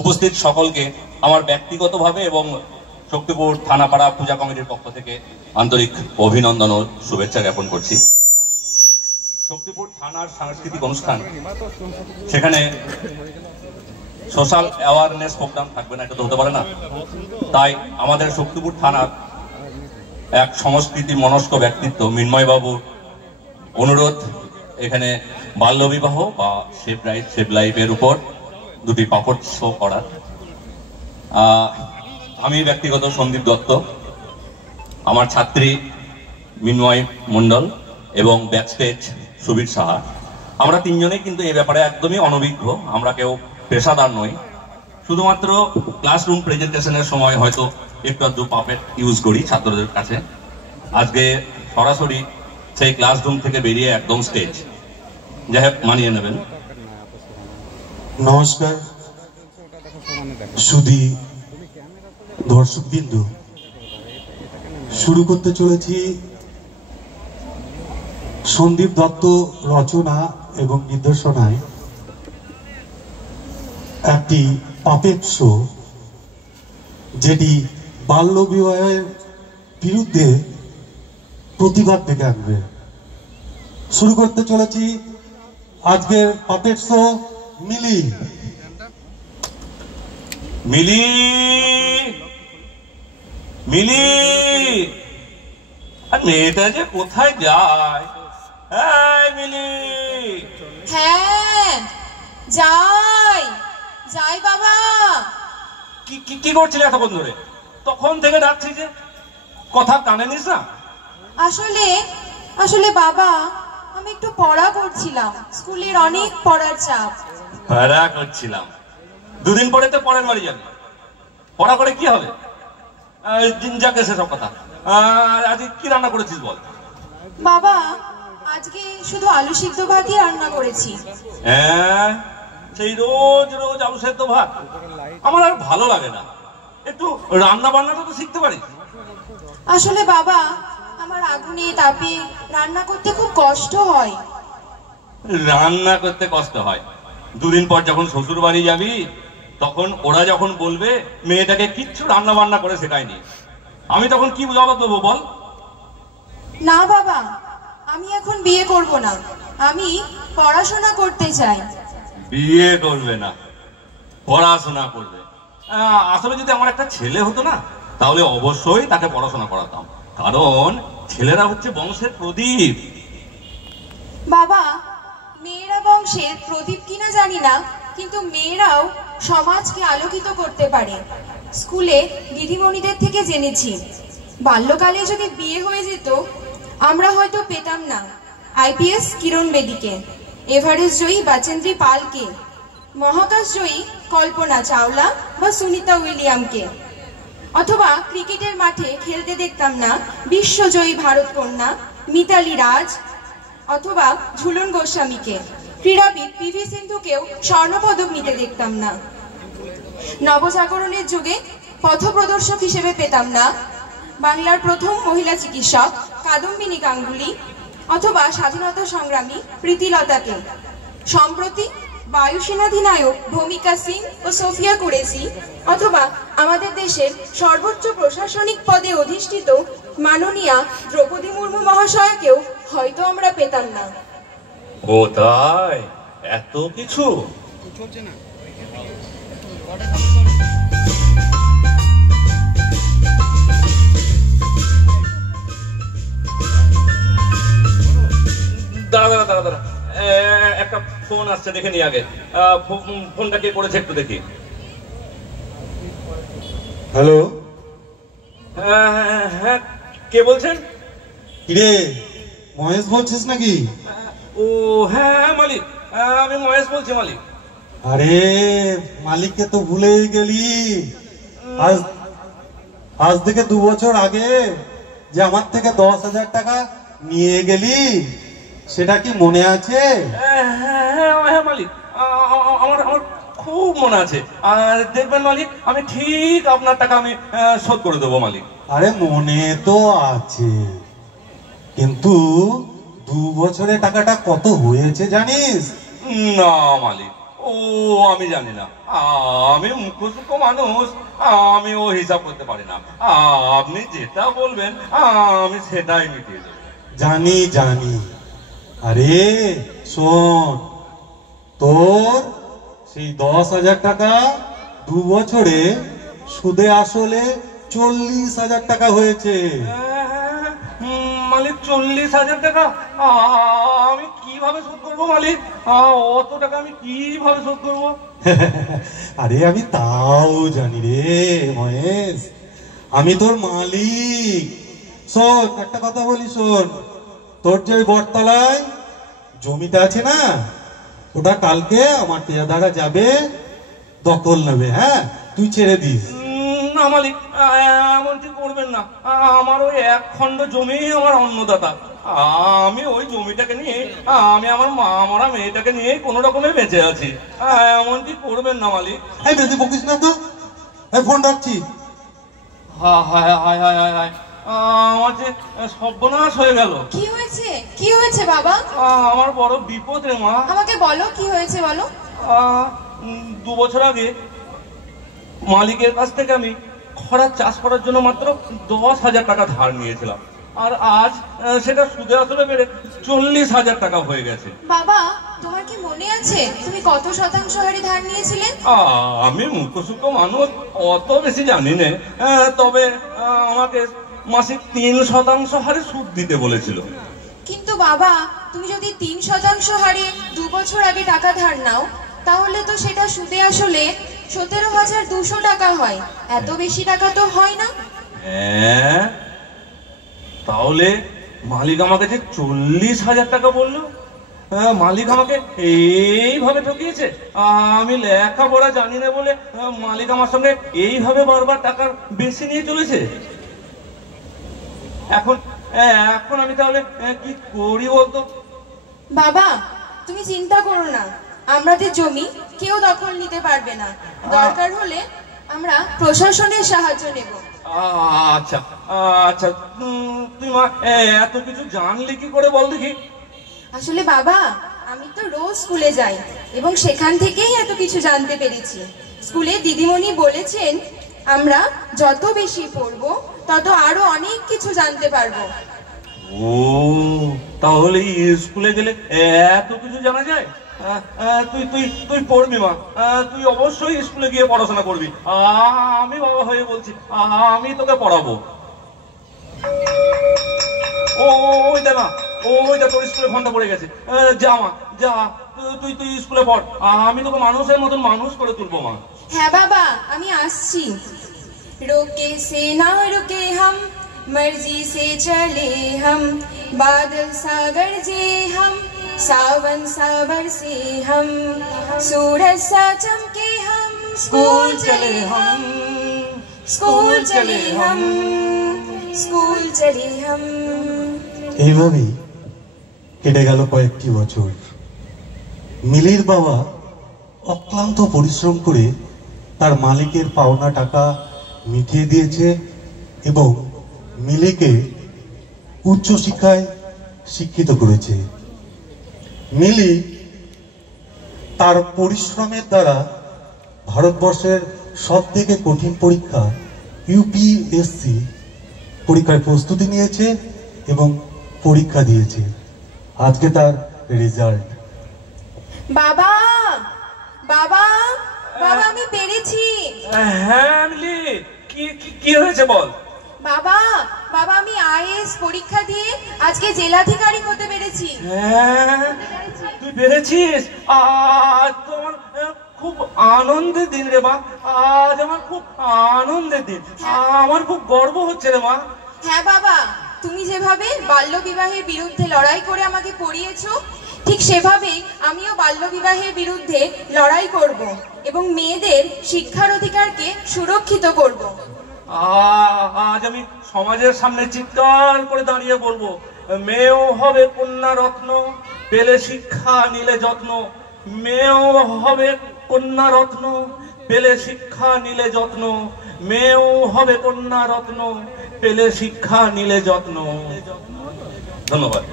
উপস্থিত সকলকে আমার ব্যক্তিগতভাবে এবং শক্তিপুর থানাপাড়া পূজা কমিটির পক্ষ থেকে আন্তরিক অভিনন্দন ও শুভেচ্ছা জ্ঞাপন করছি। শক্তিপুর থানার সাংস্কৃতিক অনুষ্ঠান, সেখানে সোশ্যাল অ্যাওয়ারনেস প্রোগ্রাম থাকবে না, এটা তো হতে পারে না। তাই আমাদের শক্তিপুর থানার এক সংস্কৃতি মনস্ক ব্যক্তিত্ব মিন্ময় বাবুর অনুরোধ, এখানে বাল্যবিবাহ বা সেভ লাইফের উপর দুটি পাপড় শো করার। আমি ব্যক্তিগত সন্দীপ দত্ত, আমার ছাত্রী মিন্ময় মণ্ডল এবং ব্যাকস্টেজ সুবীর সাহা, আমরা তিনজনেই কিন্তু এই ব্যাপারে একদমই অনভিজ্ঞ। আমরা কেউ পেশাদার নই, শুধুমাত্র ক্লাসরুম প্রেজেন্টেশনের সময় হয়তো একটু আধটু পাপেট ইউজ করি ছাত্রদের কাছে। আজকে সরাসরি সেই ক্লাসরুম থেকে বেরিয়ে একদম স্টেজ, যাই হোক মানিয়ে নেবেন। নমস্কার সুধী দর্শকবৃন্দ, শুরু করতে চলেছি সন্দীপ দত্ত রচনা এবং নির্দেশনায় একটি পাপেট শো, যেটি বাল্যবিবাহের বিরুদ্ধে প্রতিবাদ ডেকে আনবে। শুরু করতে চলেছি আজকের পাপেট শো মিলি। মিলি মিলি, আর মেয়েটা যে কোথায় যায়? মিলি। হ্যাঁ যাই যাই বাবা। কি করছিলে এতক্ষণ ধরে? তখন থেকে ডাকছি যে কথা কানে নিস না? আসলে বাবা, আমি একটু পড়া করছিলাম, স্কুলের অনেক পড়ার চাপ। পড়া করছিলাম? দুদিন পরে তো পরের বাড়ি যাবে, পড়া করে কি হবে? যাকে সেসব কথা। আজকে কি রান্না করেছিস বল? বাবা, আজকে শুধু আলু সিদ্ধ ভাতই রান্না করেছি। হ্যাঁ, সেই রোজ রোজ আলু সেদ্ধ ভাত আমার আর ভালো লাগে না। একটু রান্না বান্নাটা তো শিখতে পারিস। আসলে বাবা, আমার আগুনে তাপে রান্না করতে খুব কষ্ট হয়। রান্না করতে কষ্ট হয়? দুদিন পর যখন শ্বশুর বাড়ি যাবি, তখন ওরা যখন বলবে মেয়েটাকে কিচ্ছু রান্না বান্না করে শেখায়নি, আমি তখন কি জবাব দেবো বল? না বাবা, আমি এখন বিয়ে করব না, আমি পড়াশোনা করতে চাই। বিয়ে করবে না, পড়াশোনা করবে? আসলে যদি আমার একটা ছেলে হতো না, তাহলে অবশ্যই তাকে পড়াশোনা করাতাম, কারণ ছেলেরা হচ্ছে বংশের প্রদীপ। বাবা, মেয়েরা বংশের প্রদীপ কিনা জানি না, কিন্তু মেয়েরাও সমাজকে আলোকিত করতে পারে। স্কুলে দিদিমণিদের থেকে জেনেছি, বাল্যকালে যদি বিয়ে হয়ে যেত, আমরা হয়তো পেতাম না আইপিএস কিরণ বেদীকে, এভারেস্ট জয়ী বাচেন্দ্রী পালকে, মহাকাশ জয়ী কল্পনা চাওলা বা সুনিতা উইলিয়ামকে, অথবা ক্রিকেটের মাঠে খেলতে দেখতাম না বিশ্বজয়ী ভারত কন্যা মিতালি রাজ অথবা ঝুলন গোস্বামীকে, ক্রীড়াবিদ পিভি সিন্ধুকেও স্বর্ণপদক নিতে দেখতাম না। নবজাগরণের যুগে পথপ্রদর্শক হিসেবে পেতাম না বাংলার প্রথম মহিলা চিকিৎসক কাদম্বিনী গাঙ্গুলি অথবা স্বাধীনতা সংগ্রামী প্রীতিলতাকে। সম্প্রতি বায়ুসেনাধিনায়ক ভূমিকা সিং ও সোফিয়া কুরেশি অথবা আমাদের দেশের সর্বোচ্চ প্রশাসনিক পদে অধিষ্ঠিত মাননীয়া দ্রৌপদী মুর্মু মহাশয়কেও হয়তো আমরা পেতাম না। ও তাই? এত কিছু চলছে না। দাঁড়া দাঁড়া দাঁড়া, একটা ফোন আসছে, দেখে নি আগে। ফোনটা কে করেছে একটু দেখি। হ্যালো। হ্যাঁ, কে বলছেন? কিরে, মহেশ বলছিস নাকি? ও হ্যাঁ মালিক, আমি মহেশ বলছি মালিক। আরে মালিককে তো ভুলেই গেলি। আজ থেকে 2 বছর আগে যে আমার থেকে 10,000 টাকা নিয়ে গেলি, সেটা কি মনে আছে? হ্যাঁ মালিক, আমার খুব মনে আছে। আর দেখবেন মালিক, আমি ঠিক আপনার টাকা আমি শোধ করে দেবো মালিক। আরে মনে তো আছে, কিন্তু 2 বছরে টাকাটা কত হয়েছে জানিস? না মালিক, ও আমি জানি না, আমি মুখসুখ মানুষ, আমি ও হিসাব করতে পারি না। আপনি যেটা বলবেন আমি সেটাই মিটিয়ে দেবো। জানি জানি। আরে শোন, তোর সেই 10,000 টাকা 2 বছরে সুদে আসলে 40,000 টাকা হয়েছে। মালিক 40,000 টাকা আমি কিভাবে শোধ করবো মালিক? অত টাকা আমি কিভাবে শোধ করবো? আরে আমি তাও জানি রে মহেশ, আমি তোর মালিক। শোন, একটা কথা বলি শোন, তোর যে বটতলায় জমিটা আছে না, ওটা কালকে আমার টেয়াদারা যাবে, দখল নেবে। হ্যাঁ, তুই ছেড়ে দিস। না মালিক, এমনটি করবেন না। আমার ওই 1 খণ্ড জমি আমার অন্নদাতা। আমি ওই জমিটাকে নিয়ে আমি আমার মা মরা মেয়েটাকে নিয়ে কোনো রকমে বেঁচে আছি। এমনটি করবেন না মালিক। এই বেশি বকিস না তো, এই ফোন রাখছি। হায় হায় হায় হায় হায় হায়, আমার যে সর্বনাশ হয়ে গেল। কি হয়েছে? কি হয়েছে বাবা? আমার বড় বিপদ রে মা। আমাকে বলো, কি হয়েছে বলো। 2 বছর আগে মালিকের কাছ থেকে আমি খড়ার চাষ করার জন্য মাত্র 10,000 টাকা ধার নিয়েছিলাম, আর আজ সেটা সুদে আসলে বেড়ে 40,000 টাকা হয়ে গেছে। বাবা, তোমার কি মনে আছে তুমি কত শতাংশ হারে ধার নিয়েছিলে? আমি মুখসুখ মানুষ, অত বেশি জানি না, তবে আমাকে মাসিক 3% হারে সুদ দিতে বলেছিল। কিন্তু বাবা, তুমি যদি 3% হারে 2 বছর আগে টাকা ধার নাও, তাহলে তো সেটা সুদে আসলে 17,200 টাকা হয়। এত বেশি টাকা তো হয় না। তাহলে মালিক আমাকে যে 40,000 টাকা বললো, মালিক আমাকে এইভাবে ঠকিয়েছে। আমি লেখাপড়া জানি না বলে মালিক আমার সঙ্গে এইভাবে বারবার টাকা বেশি নিয়ে চলেছে। এখন আমি তাহলে কি করি বলতো? বাবা, তুমি চিন্তা করো না, আমাদের জমি কেউ দখল নিতে পারবে না। দরকার হলে আমরা প্রশাসনের সাহায্য নেব। আচ্ছা আচ্ছা, তুই মা এত কিছু জানলি কি করে বল দেখি? আসলে বাবা, আমি তো রোজ স্কুলে যাই এবং সেখান থেকেই এত কিছু জানতে পেরেছি। স্কুলে দিদিমণি বলেছেন আমরা যত বেশি পড়বো তত আরো অনেক কিছু জানতে পারবো। ও, তাহলে স্কুলে গেলে এত কিছু জানা যায়? তুই তুই তুই পড়বি মা, তুই অবশ্যই স্কুলে গিয়ে পড়াশোনা করবি। আমি বাবা হয়ে বলছি, আমি তোকে পড়াবো। ওই দেখ না, ওই দেখ তোর স্কুলে ঘন্টা পড়ে গেছে। যা মা যা, তুই তুই স্কুলে পড়, আমি তোকে মানুষের মতন মানুষ করে তুলবো মা। হ্যাঁ বাবা, আমি আসছি। रोके से ना रुके हम, मर्जी से चले हम, बादल सागर जे हम, सावन सावर से हम, सूरज सा चमके हम, स्कूल चले हम, स्कूल चले हम, स्कूल चले हम। এইভাবেই কেটে গেল কয়েকটি বছর। মিলির বাবা অক্লান্ত পরিশ্রম করে তার মালিকের পাওনা টাকা মিটিয়ে দিয়েছে এবং মিলিকে উচ্চশিক্ষায় শিক্ষিত করেছে। মিলি তার পরিশ্রমের দ্বারা ভারতবর্ষের সবথেকে কঠিন পরীক্ষা ইউপিএসসি পরীক্ষার প্রস্তুতি নিয়েছে এবং পরীক্ষা দিয়েছে। আজকে তার রেজাল্ট। বাবা বাবা বাবা, আমি পেরেছি। হ্যাঁ মিলি, কি হয়েছে বল? বাবা বাবা, আমি আইএএস পরীক্ষা দিয়ে আজকে জেলাধিকারী হতে পেরেছি। হ্যাঁ, তুই পেরেছিস? আজ তো আমার খুব আনন্দের দিন রে মা, আজ আমার খুব আনন্দের দিন, আমার খুব গর্ব হচ্ছে রে মা। হ্যাঁ বাবা, তুমি যেভাবে বাল্য বিবাহের বিরুদ্ধে লড়াই করে আমাকে পড়িয়েছো, ঠিক সেভাবেই আমিও বাল্য বিবাহের বিরুদ্ধে লড়াই করব এবং মেয়েদের শিক্ষার অধিকারকে সুরক্ষিত করব। আজ আমি সমাজের সামনে চিৎকার করে দাঁড়িয়ে বলবো, মেয়েও হবে কন্যা রত্ন, পেলে শিক্ষা নিলে যত্ন। মেয়েও হবে কন্যা রত্ন, পেলে শিক্ষা নিলে যত্ন। মেয়েও হবে কন্যা রত্ন, পেলে শিক্ষা নিলে যত্ন। ধন্যবাদ।